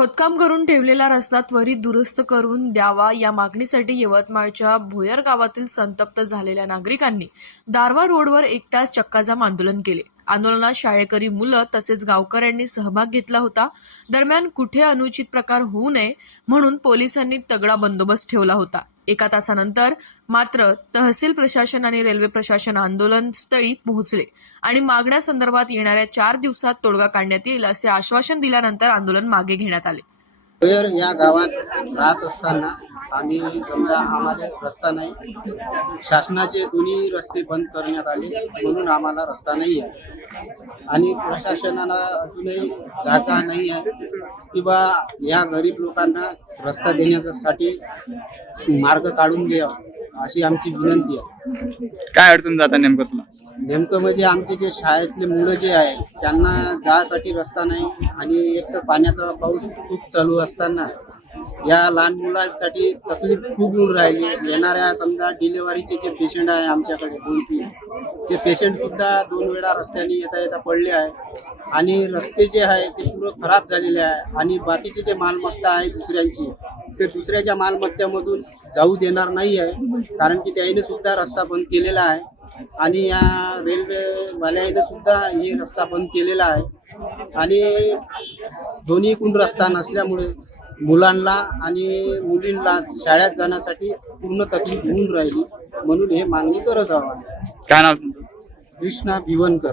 खोदकाम करून ठेवलेला रस्ता त्वरित दुरुस्त करून द्यावा या मागणीसाठी यवतमाळच्या भोयर गावातील संतप्त झालेल्या नागरिकांनी दारवा रोडवर एक तास चक्काजाम आंदोलन केले. आंदोलनात शाळेकरी मुलं तसेच गावकऱ्यांनी सहभाग घेतला होता. दरम्यान कुठे अनुचित प्रकार होऊ नये म्हणून पोलिसांनी तगडा बंदोबस्त ठेवला होता. एका तासानंतर मात्र तहसील प्रशासन आणि रेल्वे प्रशासन आंदोलनस्थळी पोहोचले आणि मागण्यासंदर्भात येणाऱ्या चार दिवसात तोडगा काढण्यात येईल असे आश्वासन दिल्यानंतर आंदोलन मागे घेण्यात आले. या गावात राहत असताना आम्ही समजा आम्हाला रस्ता नाही. शासनाचे दोन्ही रस्ते बंद करण्यात आले म्हणून आम्हाला रस्ता नाही आहे. आणि प्रशासनाला अजूनही जागा नाही आहे. किंवा या गरीब लोकांना रस्ता देण्यासाठी मार्ग काढून द्यावा अशी आमची विनंती आहे. काय अडचण जाता नेमकं तुला? नेमकं म्हणजे आमचे जे शाळेतले मुलं जे आहे त्यांना जायसाठी रस्ता नाही आणि एक तर पाण्याचा पाऊस खूप चालू असताना या लहान मुलांसाठी तकलीफ खूप दूर राहिली. येणाऱ्या समजा डिलेवरीचे जे पेशंट आहे आमच्याकडे दोन तीन ते पेशंट सुद्धा दोन वेळा रस्त्याने येता येता पडले आहे. आणि रस्ते जे आहे ते पूर्ण खराब झालेले आहे. आणि बाकीचे जे मालमत्ता आहे दुसऱ्यांची ते दुसऱ्याच्या मालमत्तेमधून जाऊ देणार नाही आहे. कारण की त्याने सुद्धा रस्ता बंद केलेला आहे. आणि या रेल्वेवाल्याने सुद्धा हे रस्ता बंद केलेला आहे. आणि दोन्हीकडून रस्ता नसल्यामुळे मुलांना आणि मुलींना शाळेत जाण्यासाठी पूर्ण तकलीफ होऊन राहिली. म्हणून हे मागणी करत आहोत काय नाव तुमचं? कृष्णा भिवनकर.